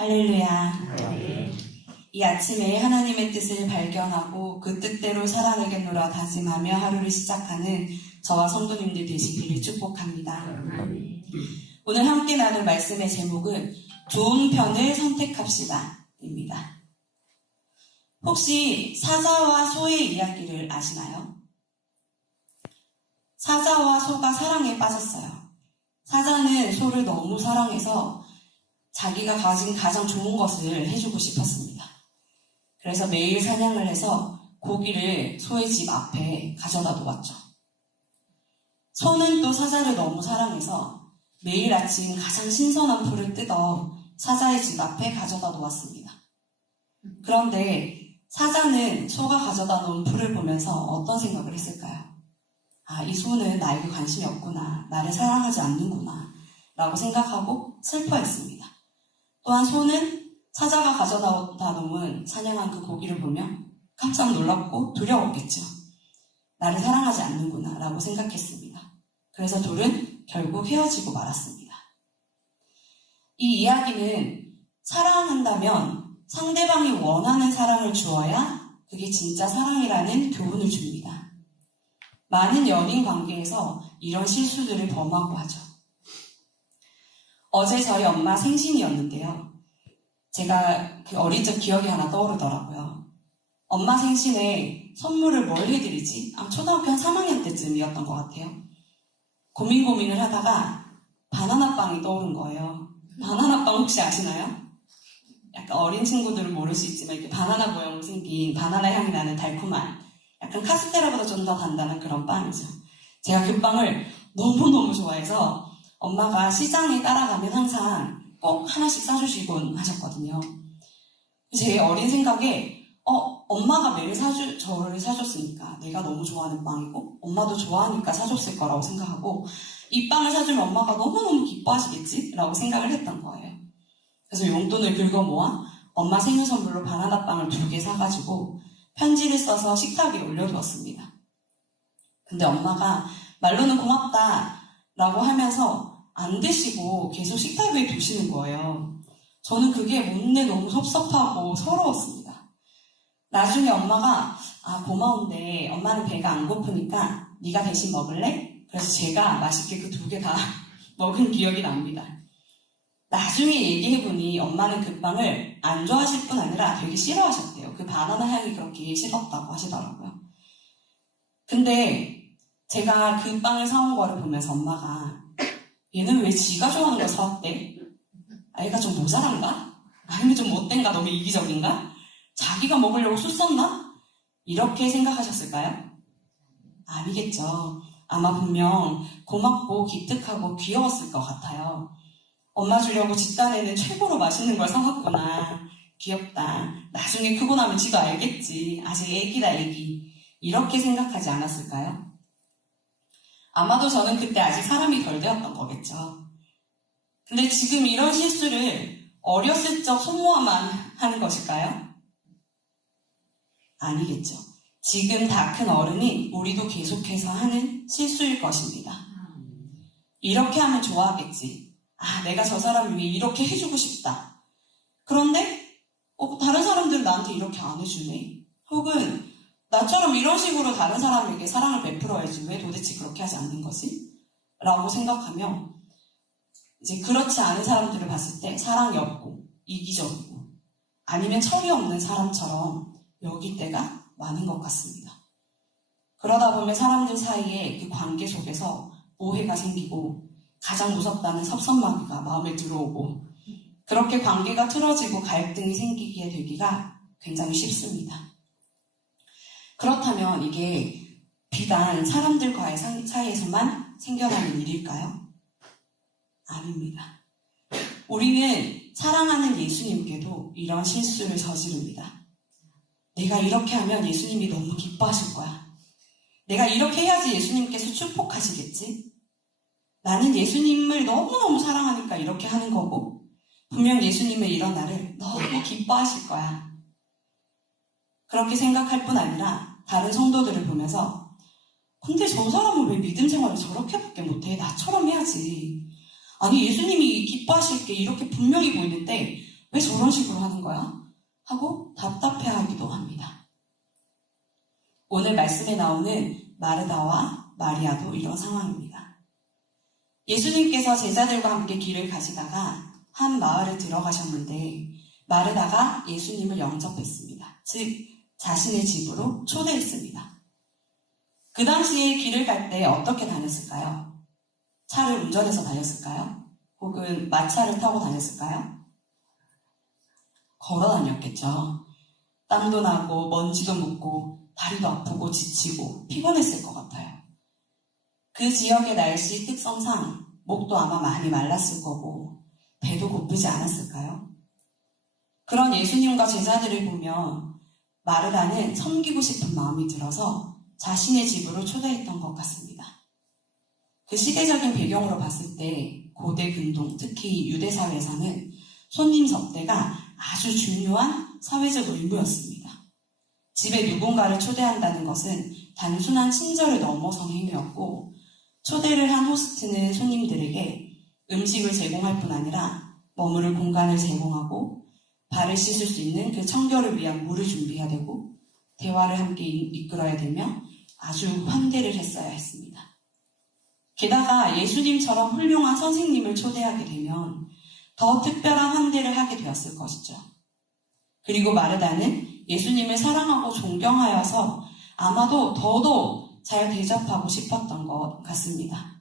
할렐루야. 이 아침에 하나님의 뜻을 발견하고 그 뜻대로 살아내겠노라 다짐하며 하루를 시작하는 저와 성도님들 되시기를 축복합니다. 오늘 함께 나눌 말씀의 제목은 좋은 편을 선택합시다 입니다. 혹시 사자와 소의 이야기를 아시나요? 사자와 소가 사랑에 빠졌어요. 사자는 소를 너무 사랑해서 자기가 가진 가장 좋은 것을 해주고 싶었습니다. 그래서 매일 사냥을 해서 고기를 소의 집 앞에 가져다 놓았죠. 소는 또 사자를 너무 사랑해서 매일 아침 가장 신선한 풀을 뜯어 사자의 집 앞에 가져다 놓았습니다. 그런데 사자는 소가 가져다 놓은 풀을 보면서 어떤 생각을 했을까요? 아, 이 소는 나에게 관심이 없구나. 나를 사랑하지 않는구나. 라고 생각하고 슬퍼했습니다. 또한 소는 사자가 가져다 놓은 사냥한 그 고기를 보며 깜짝 놀랐고 두려웠겠죠. 나를 사랑하지 않는구나 라고 생각했습니다. 그래서 둘은 결국 헤어지고 말았습니다. 이 이야기는 사랑한다면 상대방이 원하는 사랑을 주어야 그게 진짜 사랑이라는 교훈을 줍니다. 많은 연인 관계에서 이런 실수들을 범하고 하죠. 어제 저희 엄마 생신이었는데요. 제가 그 어린 적 기억이 하나 떠오르더라고요. 엄마 생신에 선물을 뭘 해드리지? 초등학교 한 3학년 때쯤이었던 것 같아요. 고민을 하다가 바나나빵이 떠오른 거예요. 바나나빵 혹시 아시나요? 약간 어린 친구들은 모를 수 있지만 이렇게 바나나 모양으로 생긴 바나나 향이 나는 달콤한 약간 카스테라보다 좀 더 단단한 그런 빵이죠. 제가 그 빵을 너무너무 좋아해서 엄마가 시장에 따라가면 항상 꼭 하나씩 싸주시곤 하셨거든요. 제 어린 생각에 엄마가 매일 저를 사줬으니까 내가 너무 좋아하는 빵이고 엄마도 좋아하니까 사줬을 거라고 생각하고 이 빵을 사주면 엄마가 너무너무 기뻐하시겠지? 라고 생각을 했던 거예요. 그래서 용돈을 긁어 모아 엄마 생일 선물로 바나나빵을 2개 사가지고 편지를 써서 식탁 위에 올려두었습니다. 근데 엄마가 말로는 고맙다 라고 하면서 안 드시고 계속 식탁 위에 두시는 거예요. 저는 그게 못내 너무 섭섭하고 서러웠습니다. 나중에 엄마가 고마운데 엄마는 배가 안 고프니까 네가 대신 먹을래? 그래서 제가 맛있게 그 2개 다 먹은 기억이 납니다. 나중에 얘기해보니 엄마는 그 빵을 안 좋아하실 뿐 아니라 되게 싫어하셨대요. 그 바나나 향이 그렇게 싫었다고 하시더라고요. 근데 제가 그 빵을 사온 거를 보면서 엄마가 얘는 왜 지가 좋아하는 걸 사왔대? 얘가 좀 모자란가? 아니면 좀 못된가? 너무 이기적인가? 자기가 먹으려고 술 썼나? 이렇게 생각하셨을까요? 아니겠죠. 아마 분명 고맙고 기특하고 귀여웠을 것 같아요. 엄마 주려고 집단에는 최고로 맛있는 걸 사왔구나. 귀엽다. 나중에 크고 나면 지도 알겠지. 아직 애기다 애기. 이렇게 생각하지 않았을까요? 아마도 저는 그때 아직 사람이 덜 되었던 거겠죠. 근데 지금 이런 실수를 어렸을 적 손모아만 하는 것일까요? 아니겠죠. 지금 다 큰 어른이 우리도 계속해서 하는 실수일 것입니다. 이렇게 하면 좋아하겠지. 내가 저 사람을 위해 이렇게 해주고 싶다. 그런데 다른 사람들은 나한테 이렇게 안 해주네. 혹은 나처럼 이런 식으로 다른 사람에게 사랑을 베풀어야지 왜 도대체 그렇게 하지 않는 거지? 라고 생각하며 이제 그렇지 않은 사람들을 봤을 때 사랑이 없고 이기적이고 아니면 철이 없는 사람처럼 여길 때가 많은 것 같습니다. 그러다 보면 사람들 사이에 그 관계 속에서 오해가 생기고 가장 무섭다는 섭섭마귀가 마음에 들어오고 그렇게 관계가 틀어지고 갈등이 생기게 되기가 굉장히 쉽습니다. 그렇다면 이게 비단 사람들과의 사이에서만 생겨나는 일일까요? 아닙니다. 우리는 사랑하는 예수님께도 이런 실수를 저지릅니다. 내가 이렇게 하면 예수님이 너무 기뻐하실 거야. 내가 이렇게 해야지 예수님께서 축복하시겠지? 나는 예수님을 너무너무 사랑하니까 이렇게 하는 거고 분명 예수님은 이런 나를 너무 기뻐하실 거야. 그렇게 생각할 뿐 아니라 다른 성도들을 보면서 근데 저 사람은 왜 믿음 생활을 저렇게밖에 못해? 나처럼 해야지. 아니 예수님이 기뻐하실 게 이렇게 분명히 보이는데 왜 저런 식으로 하는 거야? 하고 답답해하기도 합니다. 오늘 말씀에 나오는 마르다와 마리아도 이런 상황입니다. 예수님께서 제자들과 함께 길을 가시다가 한 마을에 들어가셨는데 마르다가 예수님을 영접했습니다. 즉 자신의 집으로 초대했습니다. 그 당시에 길을 갈 때 어떻게 다녔을까요? 차를 운전해서 다녔을까요? 혹은 마차를 타고 다녔을까요? 걸어 다녔겠죠. 땀도 나고 먼지도 묻고 다리도 아프고 지치고 피곤했을 것 같아요. 그 지역의 날씨 특성상 목도 아마 많이 말랐을 거고 배도 고프지 않았을까요? 그런 예수님과 제자들을 보면 마르다는 섬기고 싶은 마음이 들어서 자신의 집으로 초대했던 것 같습니다. 그 시대적인 배경으로 봤을 때 고대 근동, 특히 유대 사회에서는 손님 접대가 아주 중요한 사회적 의무였습니다. 집에 누군가를 초대한다는 것은 단순한 친절을 넘어선 행위였고 초대를 한 호스트는 손님들에게 음식을 제공할 뿐 아니라 머무를 공간을 제공하고 발을 씻을 수 있는 그 청결을 위한 물을 준비해야 되고 대화를 함께 이끌어야 되며 아주 환대를 했어야 했습니다. 게다가 예수님처럼 훌륭한 선생님을 초대하게 되면 더 특별한 환대를 하게 되었을 것이죠. 그리고 마르다는 예수님을 사랑하고 존경하여서 아마도 더더욱 잘 대접하고 싶었던 것 같습니다.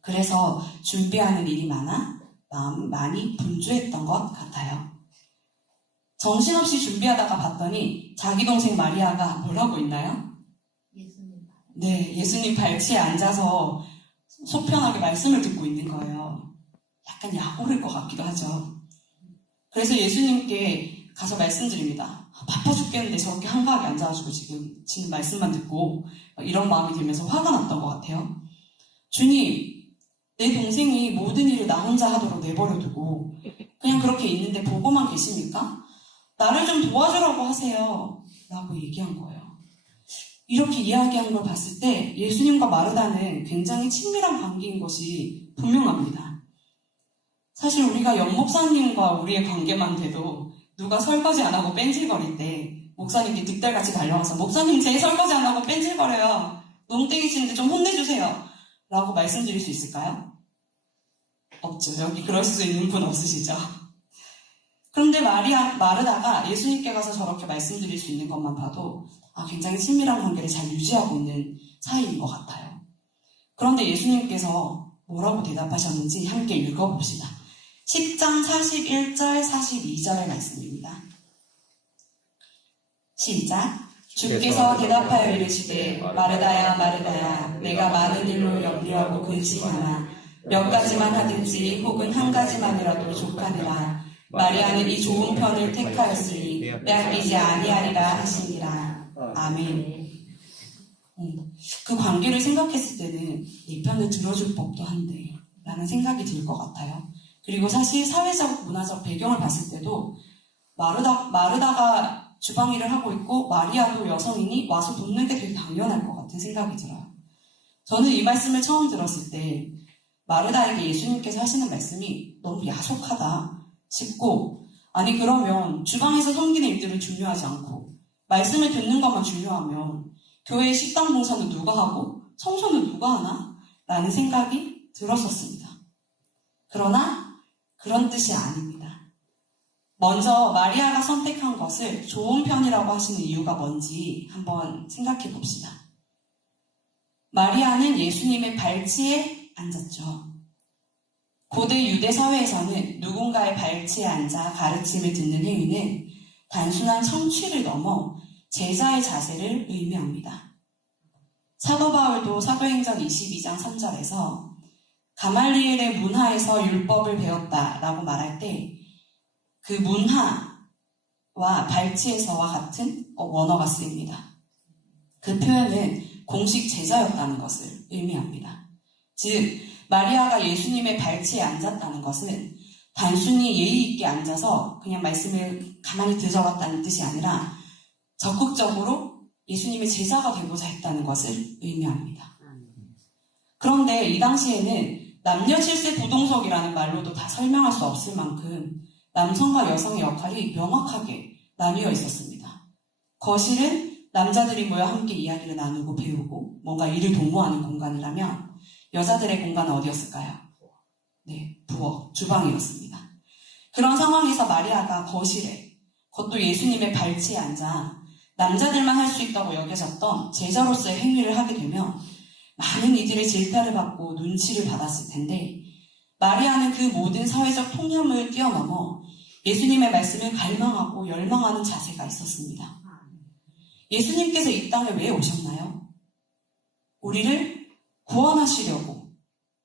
그래서 준비하는 일이 많아 마음이 많이 분주했던 것 같아요. 정신없이 준비하다가 봤더니 자기 동생 마리아가 뭘 하고 있나요? 네, 예수님 발치에 앉아서 속편하게 말씀을 듣고 있는 거예요. 약간 약오를 것 같기도 하죠. 그래서 예수님께 가서 말씀드립니다. 바빠 죽겠는데 저렇게 한가하게 앉아가지고 지금 말씀만 듣고 이런 마음이 들면서 화가 났던 것 같아요. 주님, 내 동생이 모든 일을 나 혼자 하도록 내버려두고 그냥 그렇게 있는데 보고만 계십니까? 나를 좀 도와주라고 하세요. 라고 얘기한 거예요. 이렇게 이야기하는 걸 봤을 때 예수님과 마르다는 굉장히 친밀한 관계인 것이 분명합니다. 사실 우리가 옆 목사님과 우리의 관계만 돼도 누가 설거지 안 하고 뺀질거릴 때 목사님께 득달같이 달려와서 목사님 제 설거지 안 하고 뺀질거려요. 농땡이치는데 좀 혼내주세요. 라고 말씀드릴 수 있을까요? 없죠. 여기 그럴 수 있는 분 없으시죠? 그런데 마르다가 예수님께 가서 저렇게 말씀드릴 수 있는 것만 봐도 굉장히 친밀한 관계를 잘 유지하고 있는 사이인 것 같아요. 그런데 예수님께서 뭐라고 대답하셨는지 함께 읽어봅시다. 10장 41절 42절의 말씀입니다. 시작. 주께서 대답하여 이르시되 마르다야 마르다야 내가 많은 일로 염려하고 근심하나 몇 가지만 하든지 혹은 한 가지만이라도 족하느라 마리아는 이 좋은 편을 택하였으니 빼앗기지 아니하리라 하시니라. 아멘. 그 관계를 생각했을 때는 이 편을 들어줄 법도 한데 라는 생각이 들 것 같아요. 그리고 사실 사회적 문화적 배경을 봤을 때도 마르다가 주방 일을 하고 있고 마리아도 여성이니 와서 돕는 게 되게 당연할 것 같은 생각이 들어요. 저는 이 말씀을 처음 들었을 때 마르다에게 예수님께서 하시는 말씀이 너무 야속하다 싶고, 아니 그러면 주방에서 섬기는 일들은 중요하지 않고 말씀을 듣는 것만 중요하면 교회 식당 봉사는 누가 하고 청소는 누가 하나? 라는 생각이 들었었습니다. 그러나 그런 뜻이 아닙니다. 먼저 마리아가 선택한 것을 좋은 편이라고 하시는 이유가 뭔지 한번 생각해 봅시다. 마리아는 예수님의 발치에 앉았죠. 고대 유대 사회에서는 누군가의 발치에 앉아 가르침을 듣는 행위는 단순한 청취를 넘어 제자의 자세를 의미합니다. 사도 바울도 사도행전 22장 3절에서 가말리엘의 문화에서 율법을 배웠다라고 말할 때 그 문화와 발치에서와 같은 원어가 쓰입니다. 그 표현은 공식 제자였다는 것을 의미합니다. 즉 마리아가 예수님의 발치에 앉았다는 것은 단순히 예의 있게 앉아서 그냥 말씀을 가만히 들어봤다는 뜻이 아니라 적극적으로 예수님의 제자가 되고자 했다는 것을 의미합니다. 그런데 이 당시에는 남녀 7세 부동석이라는 말로도 다 설명할 수 없을 만큼 남성과 여성의 역할이 명확하게 나뉘어 있었습니다. 거실은 남자들이 모여 함께 이야기를 나누고 배우고 뭔가 일을 도모하는 공간이라면 여자들의 공간은 어디였을까요? 네, 부엌, 주방이었습니다. 그런 상황에서 마리아가 거실에, 그것도 예수님의 발치에 앉아 남자들만 할 수 있다고 여겨졌던 제자로서의 행위를 하게 되면 많은 이들의 질타를 받고 눈치를 받았을 텐데, 마리아는 그 모든 사회적 통념을 뛰어넘어 예수님의 말씀을 갈망하고 열망하는 자세가 있었습니다. 예수님께서 이 땅에 왜 오셨나요? 우리를 구원하시려고,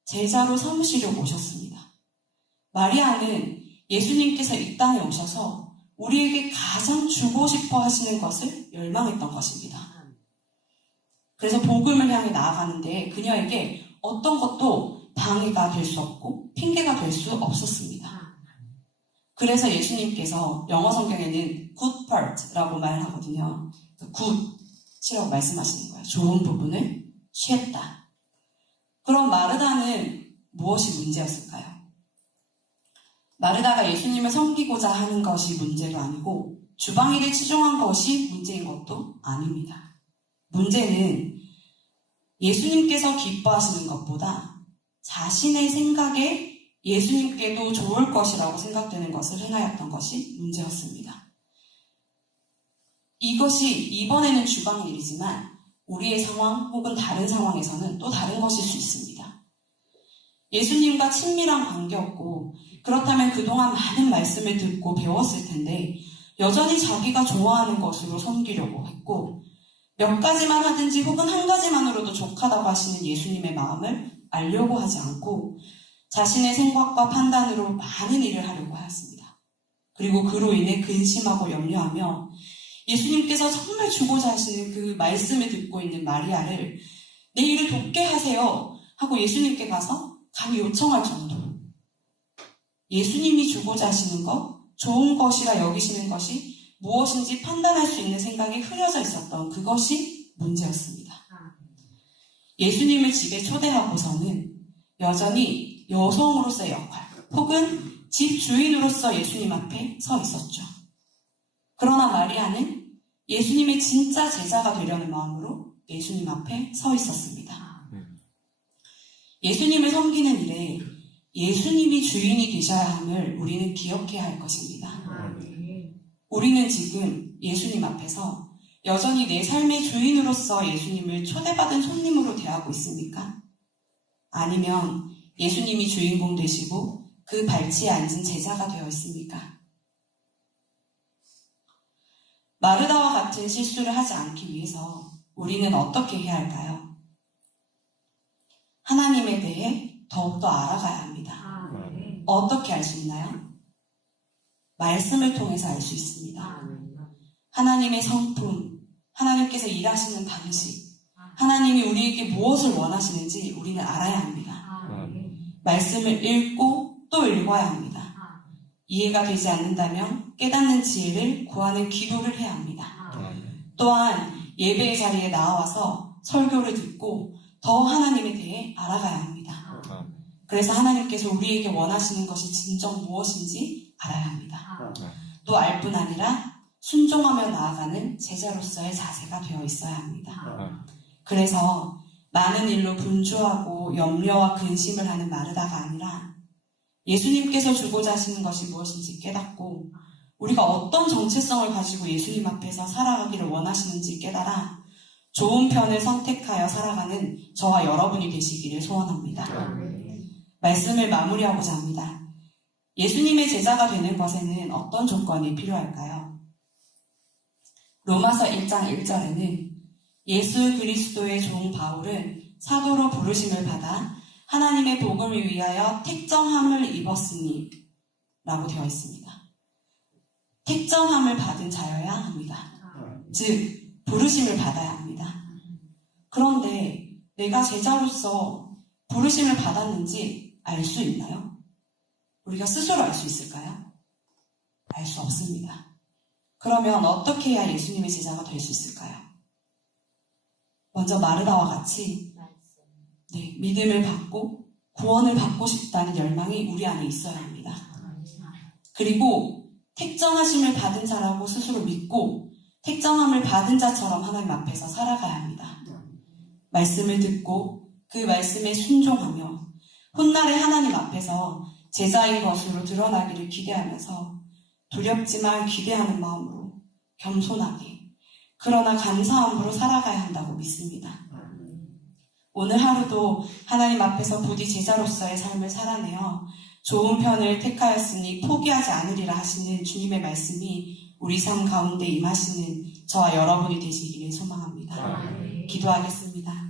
제자로 삼으시려고 오셨습니다. 마리아는 예수님께서 이 땅에 오셔서 우리에게 가장 주고 싶어 하시는 것을 열망했던 것입니다. 그래서 복음을 향해 나아가는데 그녀에게 어떤 것도 방해가 될 수 없고 핑계가 될 수 없었습니다. 그래서 예수님께서 영어 성경에는 good part라고 말하거든요. good이라고 말씀하시는 거예요. 좋은 부분을 취했다. 그럼 마르다는 무엇이 문제였을까요? 마르다가 예수님을 섬기고자 하는 것이 문제가 아니고 주방일에 치중한 것이 문제인 것도 아닙니다. 문제는 예수님께서 기뻐하시는 것보다 자신의 생각에 예수님께도 좋을 것이라고 생각되는 것을 행하였던 것이 문제였습니다. 이것이 이번에는 주방일이지만 우리의 상황 혹은 다른 상황에서는 또 다른 것일 수 있습니다. 예수님과 친밀한 관계였고 그렇다면 그동안 많은 말씀을 듣고 배웠을 텐데 여전히 자기가 좋아하는 것으로 섬기려고 했고 몇 가지만 하든지 혹은 한 가지만으로도 족하다고 하시는 예수님의 마음을 알려고 하지 않고 자신의 생각과 판단으로 많은 일을 하려고 하였습니다. 그리고 그로 인해 근심하고 염려하며 예수님께서 정말 주고자 하시는 그 말씀을 듣고 있는 마리아를 내 일을 돕게 하세요 하고 예수님께 가서 감히 요청할 정도로 예수님이 주고자 하시는 것, 좋은 것이라 여기시는 것이 무엇인지 판단할 수 있는 생각이 흐려져 있었던 그것이 문제였습니다. 예수님을 집에 초대하고서는 여전히 여성으로서의 역할 혹은 집 주인으로서 예수님 앞에 서 있었죠. 그러나 마리아는 예수님의 진짜 제자가 되려는 마음으로 예수님 앞에 서 있었습니다. 예수님을 섬기는 일에 예수님이 주인이 되셔야 함을 우리는 기억해야 할 것입니다. 우리는 지금 예수님 앞에서 여전히 내 삶의 주인으로서 예수님을 초대받은 손님으로 대하고 있습니까? 아니면 예수님이 주인공 되시고 그 발치에 앉은 제자가 되어 있습니까? 마르다와 같은 실수를 하지 않기 위해서 우리는 어떻게 해야 할까요? 하나님에 대해 더욱더 알아가야 합니다. 어떻게 알 수 있나요? 말씀을 통해서 알 수 있습니다. 하나님의 성품, 하나님께서 일하시는 방식, 하나님이 우리에게 무엇을 원하시는지 우리는 알아야 합니다. 말씀을 읽고 또 읽어야 합니다. 이해가 되지 않는다면 깨닫는 지혜를 구하는 기도를 해야 합니다. 또한 예배의 자리에 나와서 설교를 듣고 더 하나님에 대해 알아가야 합니다. 그래서 하나님께서 우리에게 원하시는 것이 진정 무엇인지 알아야 합니다. 또 알 뿐 아니라 순종하며 나아가는 제자로서의 자세가 되어 있어야 합니다. 그래서 많은 일로 분주하고 염려와 근심을 하는 마르다가 아니라 예수님께서 주고자 하시는 것이 무엇인지 깨닫고 우리가 어떤 정체성을 가지고 예수님 앞에서 살아가기를 원하시는지 깨달아 좋은 편을 선택하여 살아가는 저와 여러분이 되시기를 소원합니다. 말씀을 마무리하고자 합니다. 예수님의 제자가 되는 것에는 어떤 조건이 필요할까요? 로마서 1장 1절에는 예수 그리스도의 종 바울은 사도로 부르심을 받아 하나님의 복음을 위하여 택정함을 입었으니 라고 되어 있습니다. 택정함을 받은 자여야 합니다. 즉 부르심을 받아야 합니다. 그런데 내가 제자로서 부르심을 받았는지 알 수 있나요? 우리가 스스로 알 수 있을까요? 알 수 없습니다. 그러면 어떻게 해야 예수님의 제자가 될 수 있을까요? 먼저 마르다와 같이 믿음을 받고 구원을 받고 싶다는 열망이 우리 안에 있어야 합니다. 그리고 택정하심을 받은 자라고 스스로 믿고 택정함을 받은 자처럼 하나님 앞에서 살아가야 합니다. 말씀을 듣고 그 말씀에 순종하며 훗날에 하나님 앞에서 제자인 것으로 드러나기를 기대하면서 두렵지만 기대하는 마음으로 겸손하게 그러나 감사함으로 살아가야 한다고 믿습니다. 오늘 하루도 하나님 앞에서 부디 제자로서의 삶을 살아내어 좋은 편을 택하였으니 포기하지 않으리라 하시는 주님의 말씀이 우리 삶 가운데 임하시는 저와 여러분이 되시기를 소망합니다. 기도하겠습니다.